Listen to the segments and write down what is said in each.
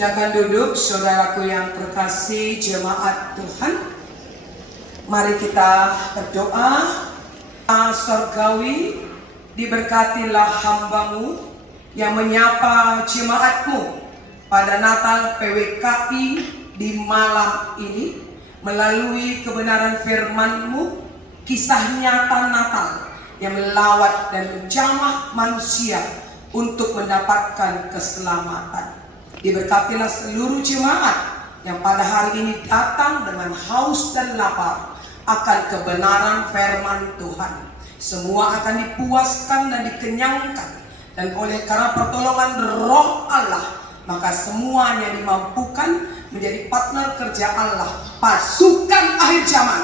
Silakan duduk, saudaraku yang terkasih, jemaat Tuhan. Mari kita berdoa. Surgawi, diberkatilah hambamu yang menyapa jemaatmu pada Natal PWKI di malam ini melalui kebenaran firman-Mu, kisah nyata Natal yang melawat dan menjamah manusia untuk mendapatkan keselamatan. Diberkatilah seluruh jemaat yang pada hari ini datang dengan haus dan lapar akan kebenaran firman Tuhan. Semua akan dipuaskan dan dikenyangkan, dan oleh karena pertolongan Roh Allah, maka semuanya dimampukan menjadi partner kerja Allah, pasukan akhir zaman,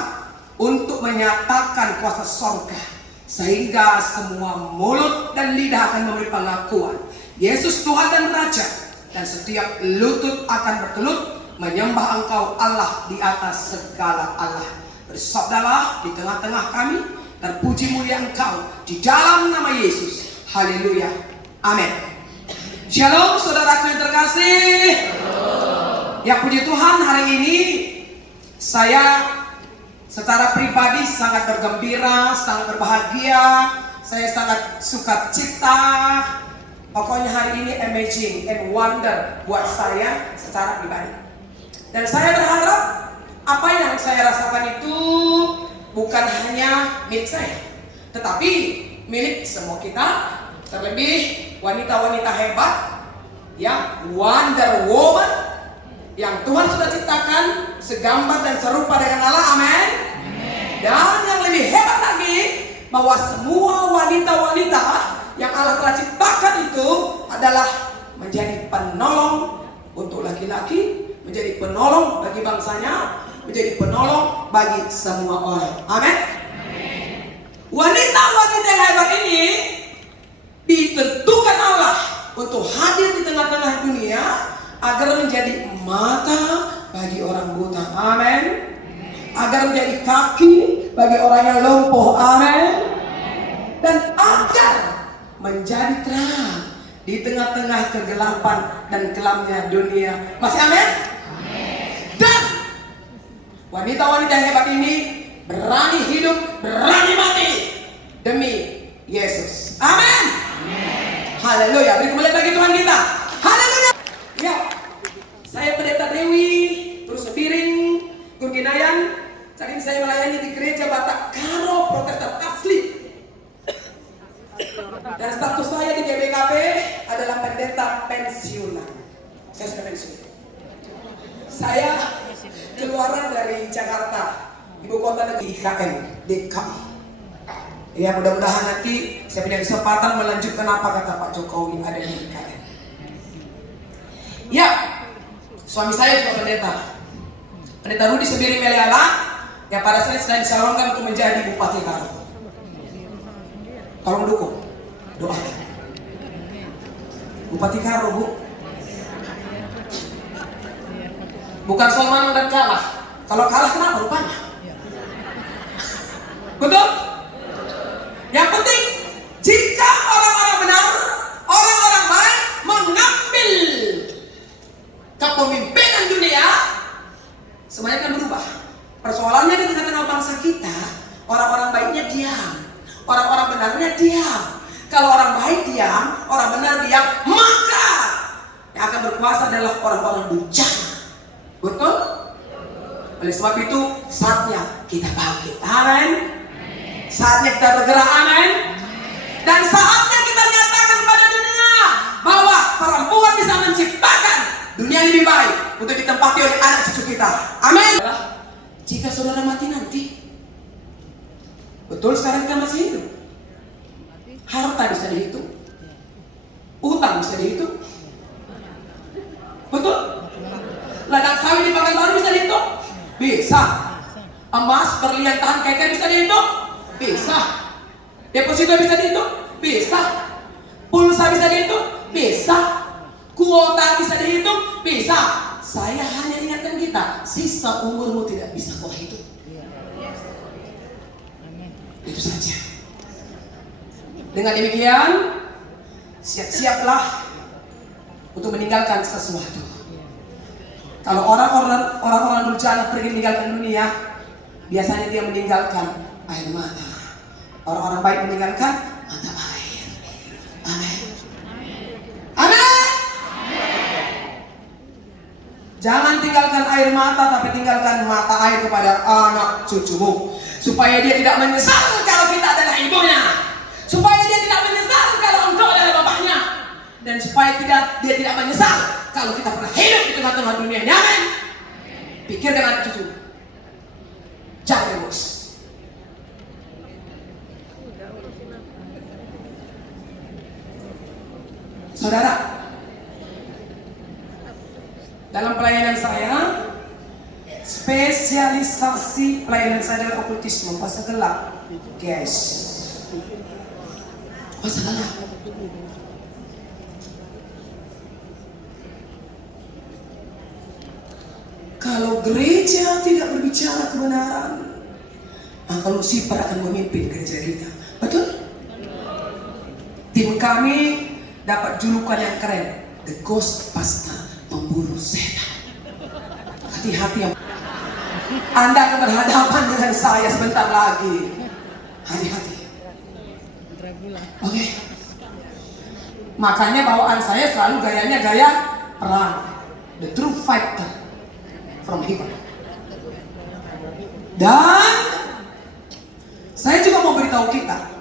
untuk menyatakan kuasa surga, sehingga semua mulut dan lidah akan memberi pengakuan Yesus Tuhan dan Raja. Dan setiap lutut akan bertelut menyembah Engkau Allah di atas segala Allah. Bersabdalah di tengah-tengah kami, terpuji mulia Engkau di dalam nama Yesus. Haleluya. Amin. Shalom saudaraku yang terkasih. Ya puji Tuhan, hari ini saya secara pribadi sangat bergembira, sangat berbahagia. Saya sangat sukacita. Pokoknya hari ini amazing and wonder buat saya secara pribadi. Dan saya berharap apa yang saya rasakan itu bukan hanya milik saya, tetapi milik semua kita. Terlebih wanita-wanita hebat, ya, Wonder Woman yang Tuhan sudah ciptakan segambar dan serupa dengan Allah. Amin. Dan yang lebih hebat lagi, bahwa semua wanita-wanita yang Allah telah ciptakan itu adalah menjadi penolong untuk laki-laki, menjadi penolong bagi bangsanya, menjadi penolong bagi semua orang. Amin. Wanita-wanita yang hebat ini ditentukan Allah untuk hadir di tengah-tengah dunia agar menjadi mata bagi orang buta. Amin. Agar menjadi kaki bagi orang yang lumpuh. Amin. Dan agar menjadi terang di tengah-tengah kegelapan dan kelamnya dunia. Masih amin? Dan wanita-wanita hebat ini berani hidup, berani mati demi Yesus. Amin. Haleluya. Beri kemuliaan bagi Tuhan kita. Haleluya. Ya, saya Pendeta Dewi terus Sebiring Gurginayan. Saat ini saya melayani di gereja Batak Karo Protestan asli. Dan status saya di GBKP adalah pendeta pensiunan. Saya sudah pensiun. Saya keluaran dari Jakarta, ibu kota negeri IKN, DKI. Ya, mudah-mudahan nanti saya punya kesempatan melanjutkan apa kata Pak Jokowi ada di IKN. Ya, suami saya juga pendeta Rudi Sebiring Meliala, yang pada saat sedang disalonkan untuk menjadi Bupati Karo. Tolong dukung, doakan Bupati Karo, Bu. Bukan soal menang dan kalah. Kalau kalah kenapa rupanya? Betul? Yang penting jika orang-orang benar, orang-orang baik mengambil kepemimpinan dunia, semuanya akan berubah. Persoalannya di tengah-tengah bangsa kita, orang-orang baiknya diam, orang-orang benarnya diam. Kalau orang baik diam, orang benar diam, maka yang akan berkuasa adalah orang-orang bencana. Betul? Oleh sebab itu saatnya kita bangkit. Amin. Saatnya kita bergerak. Amin. Dan saatnya kita nyatakan kepada dunia bahwa perempuan bisa menciptakan dunia lebih baik untuk ditempati oleh anak cucu kita. Amin. Jika saudara mati nanti, betul sekarang kita masih hidup, harta bisa dihitung, utang bisa dihitung, betul? Ladang sawit di Pekanbaru bisa dihitung? Bisa. Emas, berlian, tahan keken bisa dihitung? Bisa. Deposito bisa dihitung? Bisa. Pulsa bisa dihitung? Bisa. Kuota bisa dihitung? Bisa. Saya hanya ingatkan kita, sisa umurmu tidak bisa kau hidup. Itu saja. Dengan demikian, siap-siaplah untuk meninggalkan sesuatu. Kalau orang-orang durjana pergi meninggalkan dunia, biasanya dia meninggalkan air mata. Orang-orang baik meninggalkan mata air. Amin. Amin. Jangan tinggalkan air mata, tapi tinggalkan mata air kepada anak cucumu, supaya dia tidak menyesal kalau kita adalah ibunya, supaya dia tidak menyesal kalau engkau adalah bapaknya, dan supaya dia tidak menyesal kalau kita pernah hidup di tengah-tengah dunia. Amin. Pikirkan anak cucu, jangan bos. Saudara, dalam pelayanan saya, spesialisasi pelayanan saya adalah okultisme, kuasa gelap, guys. Kuasa gelap. Kalau gereja tidak berbicara kebenaran, maka Lucifer akan memimpin gereja kita. Betul? Tim kami dapat julukan yang keren, The Ghost Pastor, pemburu setan. Hati-hati ya. Anda akan berhadapan dengan saya sebentar lagi. Hati-hati. Oke. Makanya bawaan saya selalu gayanya gaya perang. The true fighter from heaven. Dan saya juga mau beritahu kita.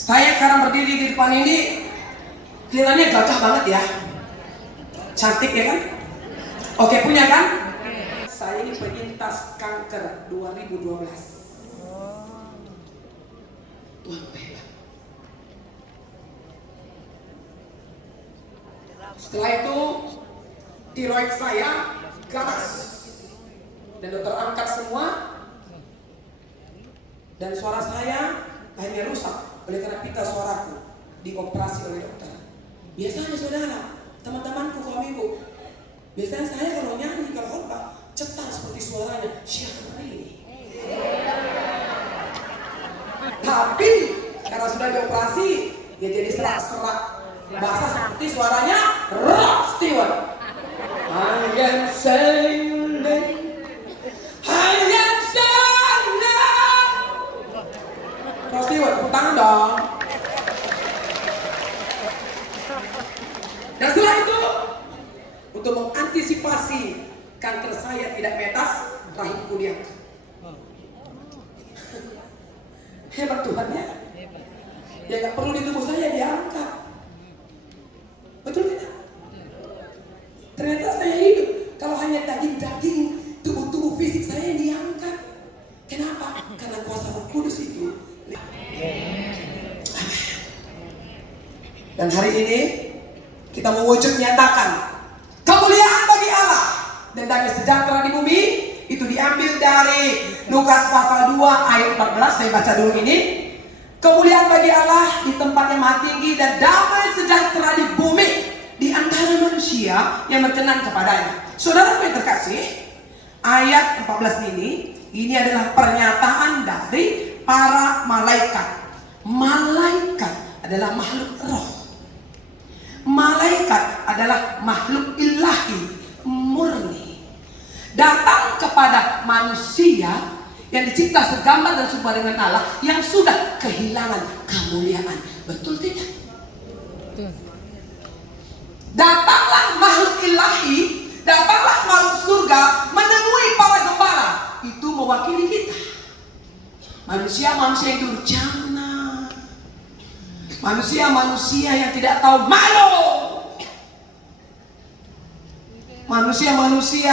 Saya sekarang berdiri di depan ini, kelihatannya gagah banget ya. Cantik ya kan? Oke, punya kan? Saya ini penyintas kanker 2012. Tuhan hebat. Setelah itu tiroid saya ganas dan dokter angkat semua, dan suara saya akhirnya rusak oleh karena pita suaraku dioperasi oleh dokter. Biasanya saudara, teman-temanku kaum ibu, biasanya saya kalau nyanyi, kalau khotbah cetar seperti suaranya siapa ini. Tapi karena sudah dioperasi, dia jadi serak-serak bahasa seperti suaranya Rod Stewart. I am sailing, I am sailing. Rod Stewart, tepuk tangan dong. Dan setelah itu, untuk mengantisipasi kanker saya tidak metas, rahimku diangkat. Hebat Tuhan ya. Ya gak perlu di tubuh saya diangkat. Betul tidak? Ternyata saya hidup kalau hanya daging-daging, tubuh-tubuh fisik saya yang diangkat. Kenapa? Karena kuasa Roh Kudus itu. Dan hari ini kita mewujud nyatakan kemuliaan bagi Allah dan damai sejahtera di bumi. Itu diambil dari Lukas pasal 2 ayat 14. Saya baca dulu ini. Kemuliaan bagi Allah di tempat yang maha tinggi dan damai sejahtera di bumi di antara manusia yang berkenan kepadanya. Saudara yang terkasih, ayat 14 ini adalah pernyataan dari para malaikat. Malaikat adalah makhluk roh. Malaikat adalah makhluk ilahi murni, datang kepada manusia yang dicipta segambar dan serupa dengan Allah, yang sudah kehilangan kemuliaan. Betul tidak? Datanglah makhluk ilahi, datanglah makhluk surga menemui para gembala. Itu mewakili kita. Manusia-manusia yang durjana, manusia-manusia yang tidak tahu malu, manusia-manusia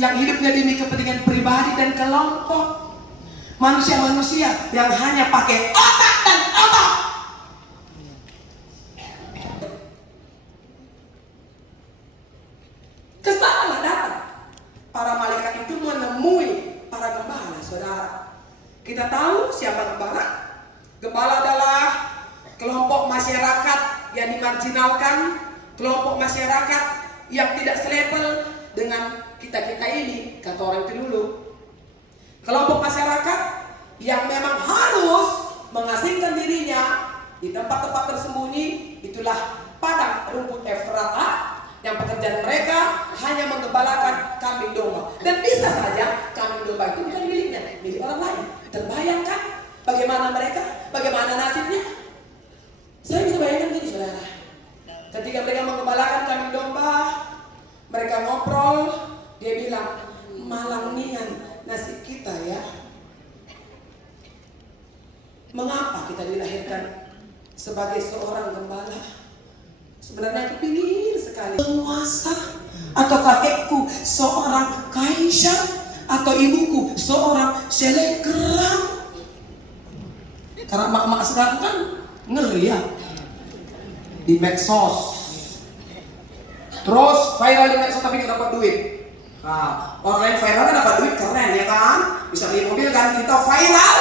yang hidupnya demi kepentingan pribadi dan kelompok, manusia-manusia yang hanya pakai otak dan otak. Kesanalah datang para malaikat itu menemui para gembala. Saudara, kita tahu siapa gembala? Gembala adalah kelompok masyarakat yang dimarginalkan, kelompok masyarakat yang tidak selevel dengan kita-kita ini, kata orang itu dulu. Kelompok masyarakat yang memang harus mengasingkan dirinya di tempat-tempat tersembunyi. Itulah padang rumput Efrata yang pekerjaan dan mereka hanya menggembalakan kambing domba. Dan bisa saja kambing domba itu bukan miliknya, milik orang lain. Terbayangkan bagaimana mereka, bagaimana nasibnya? Saya bisa bayangkan gini saudara. Ketika mereka menggembalakan kambing domba, mereka ngobrol, dia bilang, malang nian nasib kita ya. Mengapa kita dilahirkan sebagai seorang gembala? Sebenarnya aku pingin sekali penguasa, atau kakekku seorang kaisar, atau ibuku seorang selebgram. Karena mak-mak sekarang kan ngeri ya di medsos, terus viral di medsos tapi nggak dapat duit. Nah, orang lain viral kan dapat duit, keren ya kan, bisa beli mobil kan. Kita viral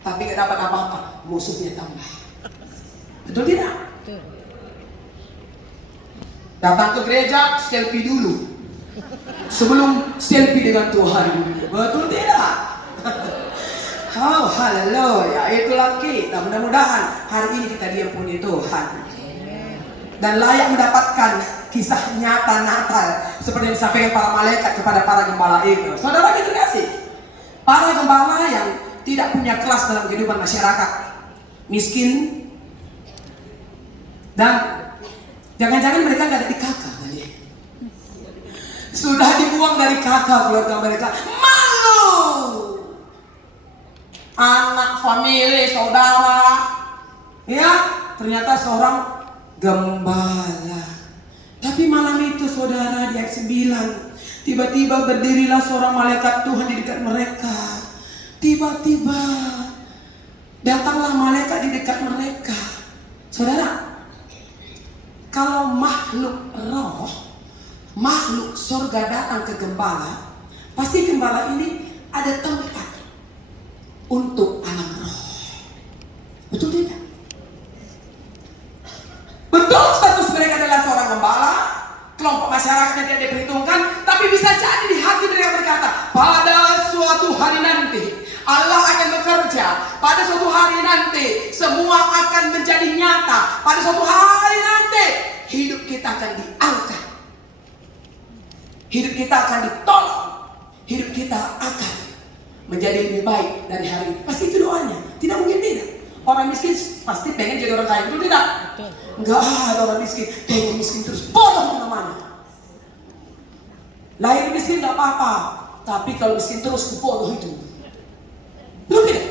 tapi nggak dapat apa-apa, musuhnya tambah. Betul tidak? Datang ke gereja, selfie dulu sebelum selfie dengan Tuhan. Betul tidak? Oh haleluya, itulah kita. Mudah-mudahan hari ini kita diampuni Tuhan dan layak mendapatkan kisah nyata Natal seperti yang disampaikan para malaikat kepada para gembala itu. Saudara gitu gak sih? Para gembala yang tidak punya kelas dalam kehidupan masyarakat, miskin, dan jangan-jangan mereka gak ada di kakak kali. Sudah dibuang dari kakak keluarga mereka. Malu. Anak, famili, saudara, ya ternyata seorang gembala. Tapi malam itu saudara di ayat 9, tiba-tiba berdirilah seorang malaikat Tuhan di dekat mereka. Tiba-tiba datanglah malaikat di dekat mereka. Saudara, kalau makhluk roh, makhluk surga datang ke gembala, pasti gembala ini ada tempat untuk alam roh. Betul tidak? Betul status mereka adalah seorang gembala, kelompok masyarakat yang tidak diperhitungkan, tapi bisa jadi di hati mereka berkata, pada suatu hari nanti Allah akan bekerja, pada suatu hari nanti semua akan menjadi nyata, pada suatu hari nanti hidup kita akan diangkat, hidup kita akan ditolong, hidup kita akan menjadi lebih baik dari hari ini. Pasti itu doanya, tidak mungkin tidak. Orang miskin pasti pengen jadi orang kaya, betul tidak? Enggak ada orang miskin pengen miskin terus, bodoh kemana-mana. Lahir miskin gak apa-apa, tapi kalau miskin terus bodoh itu. Betul tidak?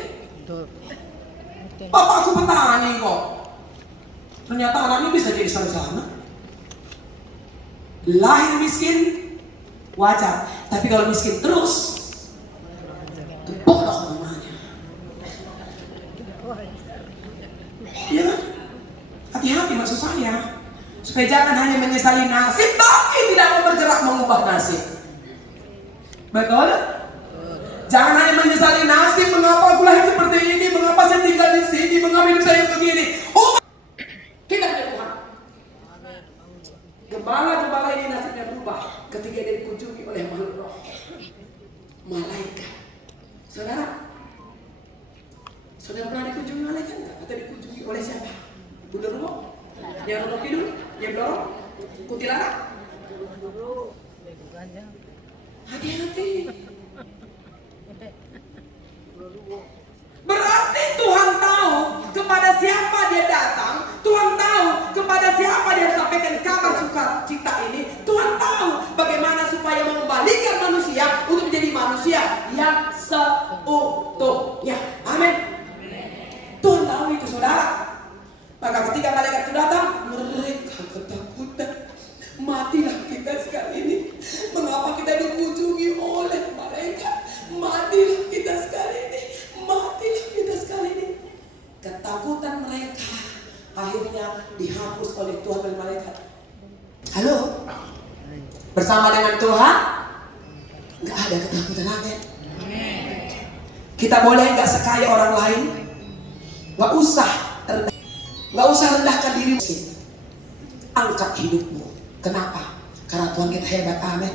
Bapak aku petani kok, ternyata anaknya bisa jadi sarjana. Lahir miskin wajar, tapi kalau miskin terus bodoh namanya. Iya kan? Hati-hati maksud saya, supaya jangan hanya menyesali nasib tapi tidak mau bergerak mengubah nasib. Betul? Jangan hanya menyesali nasib, mengapa aku lahir seperti ini, mengapa saya tinggal di sini, mengapa hidup saya begini. Kita punya Tuhan. Gembala-gembala ini nasibnya berubah ketika dia dikunjungi oleh makhluk roh, malaikat. Saudara pernah dikunjungi malaikat enggak? Atau dikunjungi oleh siapa? Gundurwo? Yang Rono Kidul? Yang Blorong? Kuntilanak? Hati-hati. Berarti Tuhan tahu kepada siapa dia datang, Tuhan tahu kepada siapa dia sampaikan kabar sukacita ini. Tuhan tahu bagaimana supaya mengembalikan manusia untuk menjadi manusia yang seutuhnya. Amin. Tuhan tahu itu saudara. Maka ketika malaikat itu datang, mereka ketakutan. Matilah kita sekali ini. Mengapa kita dikunjungi oleh malaikat? Matilah kita sekali ini. Matilah kita sekali ini. Ketakutan mereka akhirnya dihapus oleh Tuhan dan malaikat. Halo? Bersama dengan Tuhan nggak ada ketakutan. Amin. Kita boleh nggak sekaya orang lain? Nggak usah rendahkan dirimu. Angkat hidupmu. Kenapa? Karena Tuhan kita hebat. Amin.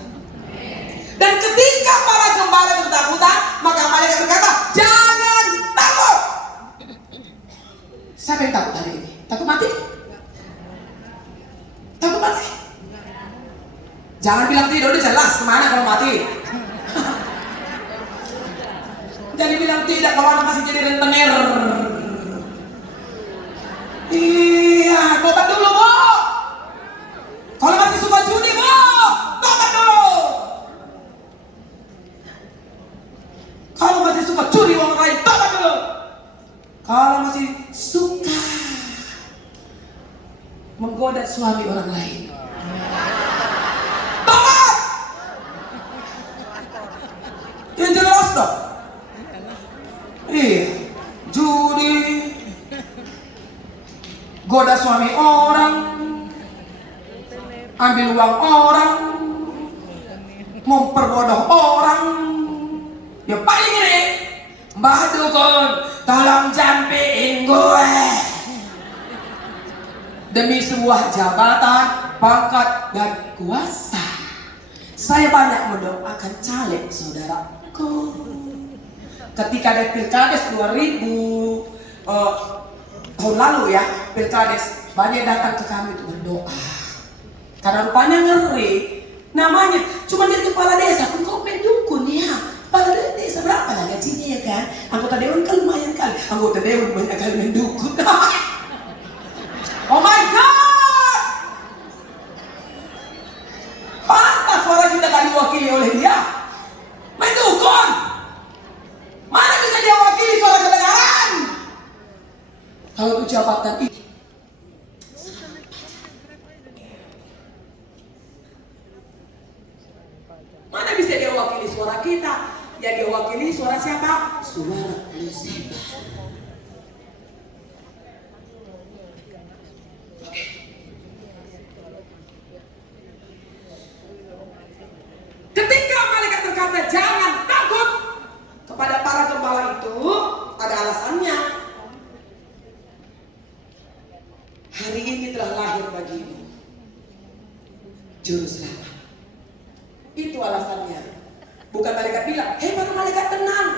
Dan ketika para gembala ketakutan, maka malaikat berkata, jangan takut. Siapa yang takut hari ini? Takut mati? Takut mati? Jangan bilang tidur, udah jelas kemana kalau mati. Jangan bilang tidak kalau anak masih jadi rentenir. Iya, tobat dulu Bu. Kalau masih suka judi Bu, tobat dulu. Kalau masih suka curi uang lain, tobat dulu. Kalau masih suka menggoda suami orang lain, tobat. Yang jelas dong. Iya, judi, goda suami orang, ambil uang orang, memperbodoh orang. Ya paling ini, Mbah Dukun, tolong jampiin gue. Demi sebuah jabatan, pangkat, dan kuasa, saya banyak mendoakan caleg saudaraku. Ketika ada Pilkades 2000 tahun lalu ya, Pilkades, banyak datang ke kami untuk berdoa. Karena rupanya ngeri, namanya cuma jadi kepala desa, pun kok main dukun ya. Kepala desa berapa lah gajinya ya kan? Anggota dewan kan lumayan kali, anggota dewan banyak kali main dukun. Oh my God! Pantas suara kita gak diwakili oleh dia. Main dukun! Mana bisa dia wakili suara kebenaran? Kalau itu jabatan ini, mana bisa dia wakili suara kita? Ya dia wakili suara siapa? Suara Lucifer. Ketika malaikat berkata jangan takut kepada para gembala itu, ada alasannya. Hari ini telah lahir bagimu juru selamat. Itu alasannya. Bukan malaikat bilang, hei para malaikat tenang,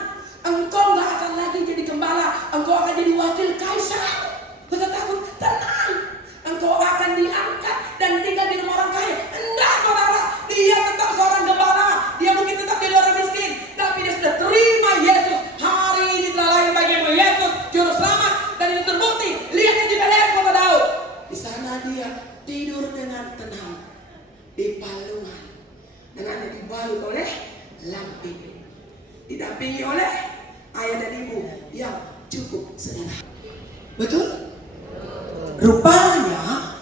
engkau gak akan lagi jadi gembala, engkau akan jadi wakil kaisar. Gak takut, tenang, engkau akan diangkat dan tinggal di rumah orang kaya. Enggak saudara, dia tetap seorang gembala. Dia mungkin tetap jadi orang miskin, tapi dia sudah terima Yesus. Hari ini telah lahir bagimu Yesus juru selamat. Dan itu terbukti, lihatnya di Betlehem kota Daud. Di sana dia tidur dengan tenang di palungan, dengan dibalut oleh lampin, didampingi oleh ayah dan ibu yang cukup sederhana. Betul? Rupanya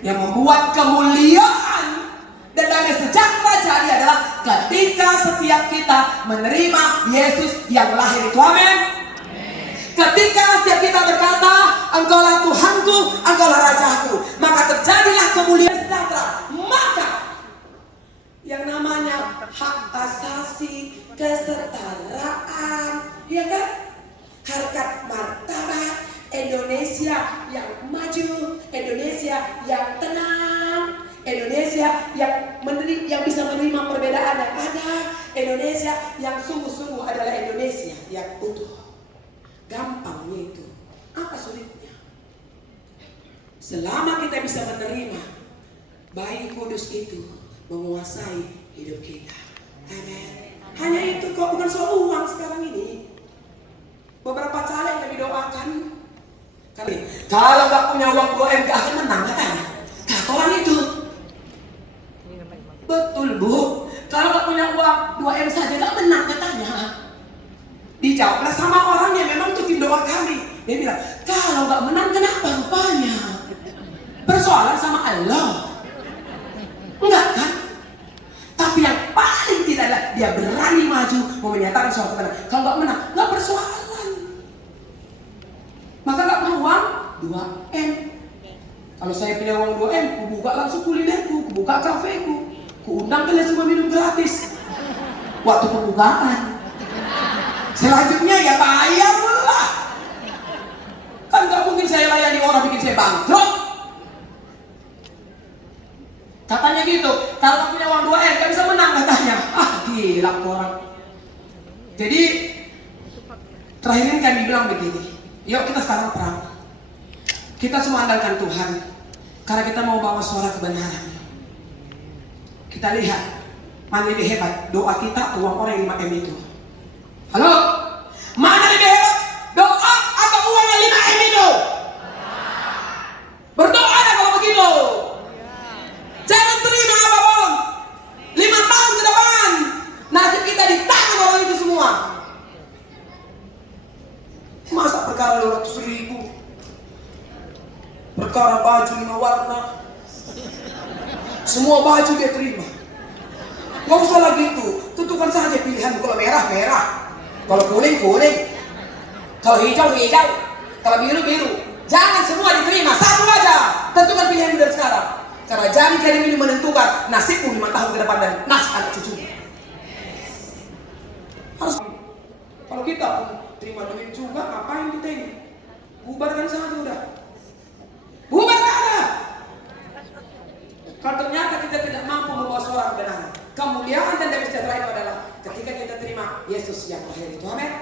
yang membuat kemuliaan dan damai sejahtera jadi adalah ketika setiap kita menerima Yesus yang lahir itu. Amin. Ketika setiap kita berkata, Engkaulah Tuhanku, Engkaulah Rajaku, maka terjadilah kemuliaan sejahtera. Maka yang namanya hak asasi, kesetaraan, ya kan? Harkat martabat, Indonesia yang maju, Indonesia yang tenang, Indonesia yang bisa menerima perbedaan yang ada, Indonesia yang sungguh-sungguh adalah Indonesia yang utuh. Gampangnya itu, apa sulitnya? Selama kita bisa menerima bayi kudus itu menguasai hidup kita. Amin. Hanya itu kok, bukan soal uang sekarang ini. Beberapa cara yang kami doakan, kalau gak punya uang 2M gak akan menang katanya. Kata orang itu. Betul Bu, kalau gak punya uang 2M saja gak menang katanya. Dijawablah sama orang yang memang ikutin doa kami. Dia bilang, kalau gak menang kenapa rupanya? Persoalan sama Allah. Enggak kan? Tapi yang paling tidak adalah dia berani maju mau menyatakan soal kebenaran. Kalau nggak menang, nggak persoalan. Maka nggak perlu uang 2M. Kalau saya punya uang 2M, ku buka langsung kulinerku, ku buka kafeku, ku undang kalian semua minum gratis waktu pembukaan. Selanjutnya ya bayarlah. Kan nggak mungkin saya layani orang bikin saya bangkrut. Katanya gitu, kalau punya uang 2M gak bisa menang katanya. Ah gila orang. Jadi terakhir ini kami bilang begini, yuk kita sekarang perang. Kita semua andalkan Tuhan, karena kita mau bawa suara kebenaran. Kita Kita lihat mana lebih hebat, doa kita atau uang orang yang 5M itu. Halo? Mana lebih hebat, doa atau uang yang 5M itu? Berdoa ya kalau begitu. Jangan terima apapun. 5 tahun ke depan nasib kita di tangan orang itu semua. Masa perkara 200.000, perkara baju 5 warna, semua baju dia terima. Gak usah lagi itu, tentukan saja pilihan. Kalau merah, merah, kalau kuning, kuning, kalau hijau, hijau, kalau biru, biru. Jangan semua diterima, satu aja. Tentukan pilihan dari sekarang. Karena jari-jari ini menentukan nasibmu 5 tahun ke depan dan nasib anak cucu. Harus. Kalau kita terima duit juga, ngapain kita ini? Bubarkan saja udah. Bubarkan saja. Kalau ternyata kita tidak mampu membawa suara kebenaran, kemuliaan dan damai sejahtera itu adalah ketika kita terima Yesus yang lahir itu. Amin.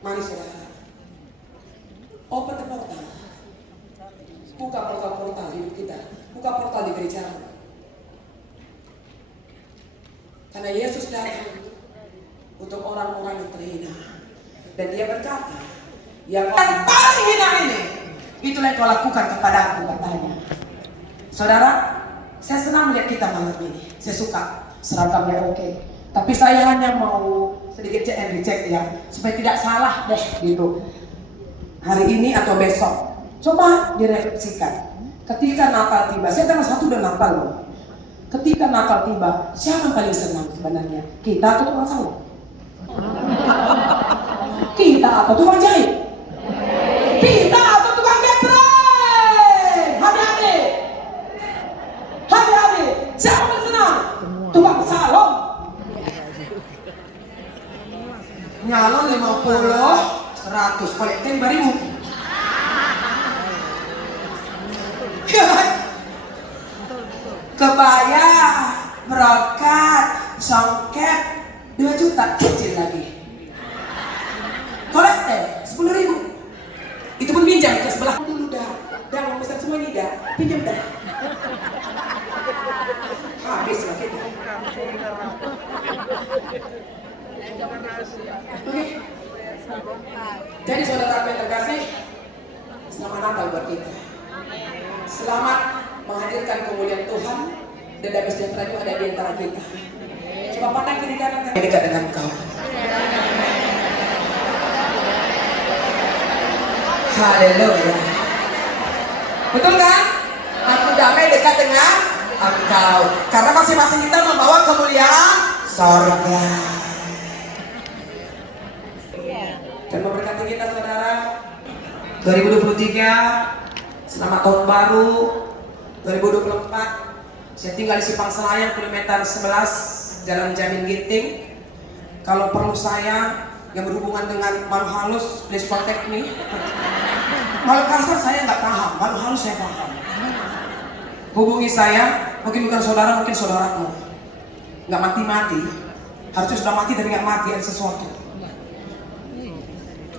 Mari saudara, open the portal. Buka portal-portal hidup kita. Buka portal di gereja. Karena Yesus datang untuk orang-orang yang terhina. Dan dia berkata, yang paling hina ini, itulah yang kau lakukan kepadaku, katanya. Saudara, saya senang melihat kita malam ini. Saya suka seragamnya oke. Tapi saya hanya mau sedikit cek and recheck ya, supaya tidak salah deh gitu. Hari ini atau besok. Coba direfleksikan. Ketika Natal tiba, saya tanggal 1 udah Natal loh. Ketika Natal tiba, siapa yang paling senang sebenarnya? Kita atau tukang salon? Kita atau tukang jahit? Kita atau tukang catering? Hati-hati. Hati-hati. Siapa yang senang? Tukang salon. Nyalon 50, 100, kolektif 5.000. Kebaya, brokat, songket 2 juta, kecil lagi. Kolektif 10.000. Itu pun pinjam ke sebelah dulu dah. Dah mau pesan semua ini dah, pinjam dah. Habis lah kita. Oke. Jadi saudara yang terkasih, selamat Natal buat kita. Selamat menghadirkan kemuliaan Tuhan dan damai sejahtera itu ada di antara kita. Coba pandang kiri kanan yang dekat dengan kau. Haleluya. Betul kan? Aku damai dekat dengan engkau. Karena masing-masing kita membawa kemuliaan sorga. Dan memberkati kita saudara. 2023. Selamat tahun baru 2024. Saya tinggal di Simpang Senayan kilometer 11 Jalan Jamin Ginting. Kalau perlu saya yang berhubungan dengan malu halus, please contact me. Malu kasar saya nggak paham, malu halus saya paham. Hubungi saya, mungkin bukan saudara, mungkin saudaramu. Nggak mati-mati, harusnya sudah mati tapi nggak mati, ada sesuatu.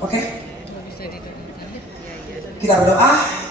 Oke? Kita berdoa.